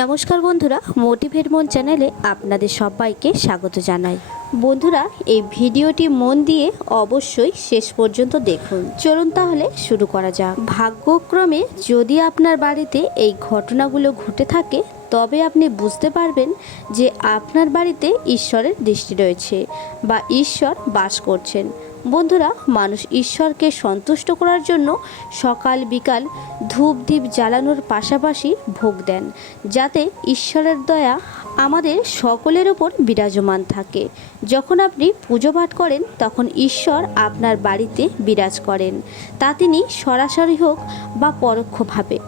নমস্কার বন্ধুরা, মোটিভেট মন চ্যানেলে আপনাদের সবাইকে স্বাগত জানাই। বন্ধুরা, এই ভিডিওটি মন দিয়ে অবশ্যই শেষ পর্যন্ত দেখুন। চলুন তাহলে শুরু করা যাক। ভাগ্যক্রমে যদি আপনার বাড়িতে এই ঘটনাগুলো ঘটে থাকে, তবে আপনি বুঝতে পারবেন যে আপনার বাড়িতে ঈশ্বরের দৃষ্টি রয়েছে বা ঈশ্বর বাস করছেন। বন্ধুরা, মানুষ ঈশ্বরকে সন্তুষ্ট করার জন্য সকাল বিকাল ধূপ দ্বীপ জ্বালানোর পাশাপাশি ভোগ দেন, যাতে ঈশ্বরের দয়া আমাদের সকলের ওপর বিরাজমান থাকে। যখন আপনি পুজো পাঠ করেন, তখন ঈশ্বর আপনার বাড়িতে বিরাজ করেন, তা তিনি সরাসরি হোক বা পরোক্ষভাবে।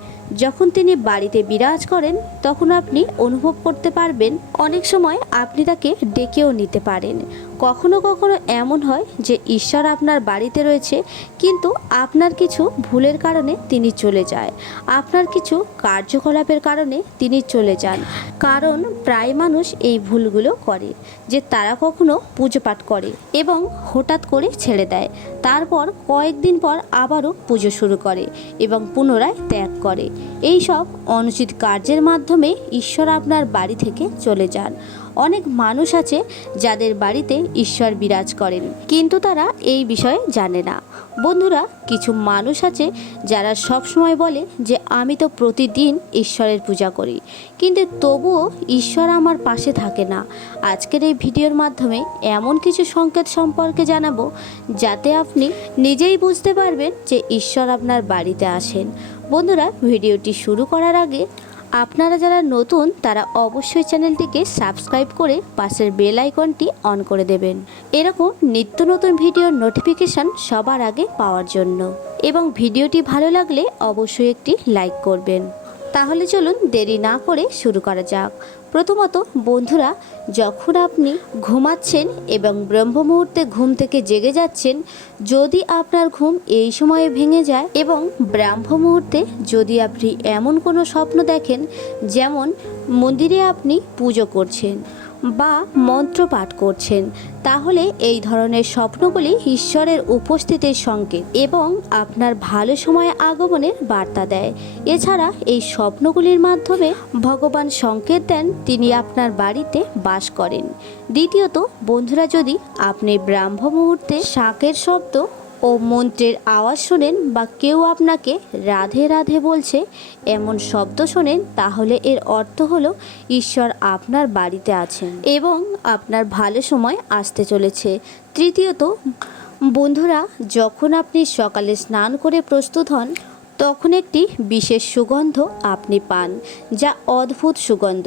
যখন তিনি বাড়িতে বিরাজ করেন, তখন আপনি অনুভব করতে পারবেন। অনেক সময় আপনি তাকে ডেকেও নিতে পারেন। কখনো কখনো এমন হয় যে ঈশ্বর আপনার বাড়িতে রয়েছে, কিন্তু আপনার কিছু ভুলের কারণে তিনি চলে যায়, আপনার কিছু কার্যকলাপের কারণে তিনি চলে যান। কারণ প্রায় মানুষ এই ভুলগুলো করে যে তারা কখনো পুজো পাঠ করে এবং হঠাৎ করে ছেড়ে দেয়, তারপর কয়েকদিন পর আবারও পুজো শুরু করে এবং পুনরায় ত্যাগ করে। এই সব অনুচিত কার্যের মাধ্যমে ঈশ্বর আপনার বাড়ি থেকে চলে যান। অনেক মানুষ আছে যাদের বাড়িতে ঈশ্বর বিরাজ করেন, কিন্তু তারা এই বিষয়ে জানে না। বন্ধুরা, কিছু মানুষ আছে যারা সব সময় বলে যে আমি তো প্রতিদিন ঈশ্বরের পূজা করি, কিন্তু তবুও ঈশ্বর আমার পাশে থাকে না। আজকের এই ভিডিওর মাধ্যমে এমন কিছু সংকেত সম্পর্কে জানাবো, যাতে আপনি নিজেই বুঝতে পারবেন যে ঈশ্বর আপনার বাড়িতে আসেন। বন্ধুরা, ভিডিওটি শুরু করার আগে আপনারা যারা নতুন, তারা অবশ্যই চ্যানেলটিকে সাবস্ক্রাইব করে পাশের বেল আইকনটি অন করে দেবেন, এরকম নিত্য নতুন ভিডিওর নোটিফিকেশান সবার আগে পাওয়ার জন্য। এবং ভিডিওটি ভালো লাগলে অবশ্যই একটি লাইক করবেন। তাহলে চলুন দেরি না করে শুরু করা যাক। প্রথমত বন্ধুরা, যখন আপনি ঘুমাচ্ছেন এবং ব্রহ্ম মুহূর্তে ঘুম থেকে জেগে যাচ্ছেন, যদি আপনার ঘুম এই সময়ে ভেঙে যায় এবং ব্রাহ্ম মুহূর্তে যদি আপনি এমন কোনো স্বপ্ন দেখেন, যেমন মন্দিরে আপনি পুজো করছেন বা মন্ত্র পাঠ করছেন, তাহলে এই ধরনের স্বপ্নগুলি ঈশ্বরের উপস্থিতির সংকেত এবং আপনার ভালো সময় আগমনের বার্তা দেয়। এছাড়া এই স্বপ্নগুলির মাধ্যমে ভগবান সংকেত দেন তিনি আপনার বাড়িতে বাস করেন। দ্বিতীয়ত বন্ধুরা, যদি আপনি ব্রাহ্ম মুহূর্তে শাঁখের শব্দ ও মন্ত্রের আওয়াজ শোনেন বা কেউ আপনাকে রাধে রাধে বলছে এমন শব্দ শোনেন, তাহলে এর অর্থ হলো ঈশ্বর আপনার বাড়িতে আছেন এবং আপনার ভালো সময় আসতে চলেছে। তৃতীয়ত বন্ধুরা, যখন আপনি সকালে স্নান করে প্রস্তুত হন, তখন একটি বিশেষ সুগন্ধ আপনি পান, যা অদ্ভুত সুগন্ধ,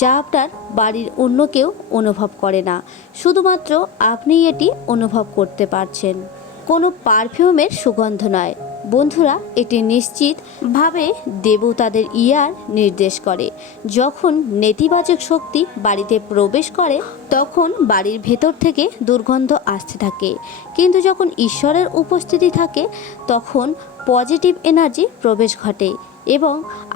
যা আপনার বাড়ির অন্য কেউ অনুভব করে না। শুধুমাত্র আপনিই এটি অনুভব করতে পারছেন। কোনো পারফিউমের সুগন্ধ নয় বন্ধুরা, এটি নিশ্চিতভাবে দেবতাদের ইয়ার নির্দেশ করে। যখন নেতিবাচক শক্তি বাড়িতে প্রবেশ করে, তখন বাড়ির ভেতর থেকে দুর্গন্ধ আসতে থাকে, কিন্তু যখন ঈশ্বরের উপস্থিতি থাকে, তখন পজিটিভ এনার্জি প্রবেশ ঘটে এবং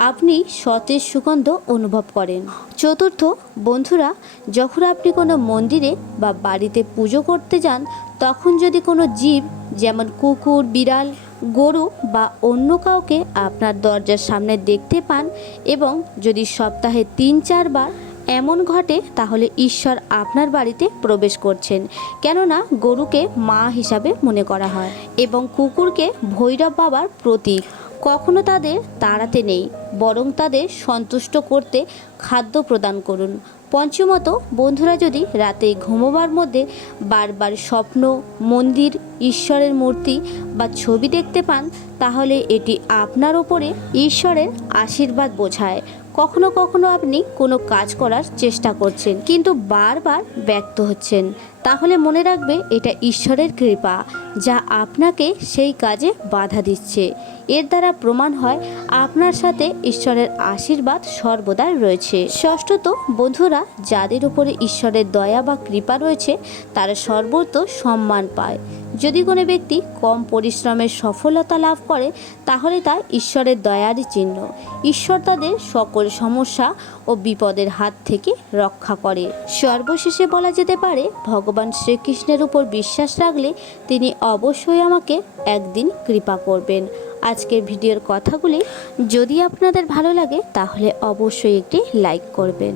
আপনি সতেজ সুগন্ধ অনুভব করেন। চতুর্থ বন্ধুরা, যখন আপনি কোনো মন্দিরে বা বাড়িতে পুজো করতে যান, তখন যদি কোনো জীব যেমন কুকুর, বিড়াল, গরু বা অন্য কাউকে আপনার দরজার সামনে দেখতে পান এবং যদি সপ্তাহে ৩-৪ বার এমন ঘটে, তাহলে ঈশ্বর আপনার বাড়িতে প্রবেশ করছেন। কেননা গরুকে মা হিসাবে মনে করা হয় এবং কুকুরকে ভৈরব বাবার প্রতীক। কখনো তাদের তাড়াতে নেই, বরং তাদের সন্তুষ্ট করতে খাদ্য প্রদান করুন। পঞ্চমত বন্ধুরা, যদি রাতে ঘুমোবার মধ্যে বারবার স্বপ্ন, মন্দির, ঈশ্বরের মূর্তি বা ছবি দেখতে পান, তাহলে এটি আপনার ওপরে ঈশ্বরের আশীর্বাদ বোঝায়। কখনো কখনো আপনি কোনো কাজ করার চেষ্টা করছেন কিন্তু বারবার ব্যর্থ হচ্ছেন, তাহলে মনে রাখবে এটা ঈশ্বরের কৃপা, যা আপনাকে সেই কাজে বাধা দিচ্ছে। এর দ্বারা প্রমাণ হয় আপনার সাথে ঈশ্বরের আশীর্বাদ সর্বদা রয়েছে। ষষ্ঠত বন্ধুরা, যাদের উপরে ঈশ্বরের দয়া বা কৃপা রয়েছে, তারা সর্বত্র সম্মান পায়। যদি কোনো ব্যক্তি কম পরিশ্রমের সফলতা লাভ করে তাহলে তা ঈশ্বরের দয়ারই চিহ্ন। ঈশ্বর তাদের সকল সমস্যা ও বিপদের হাত থেকে রক্ষা করে। সর্বশেষে বলা যেতে পারে, ভগবান শ্রীকৃষ্ণের উপর বিশ্বাস রাখলে তিনি অবশ্যই আমাকে একদিন কৃপা করবেন। আজকের ভিডিওর কথাগুলি যদি আপনাদের ভালো লাগে তাহলে অবশ্যই একটি লাইক করবেন।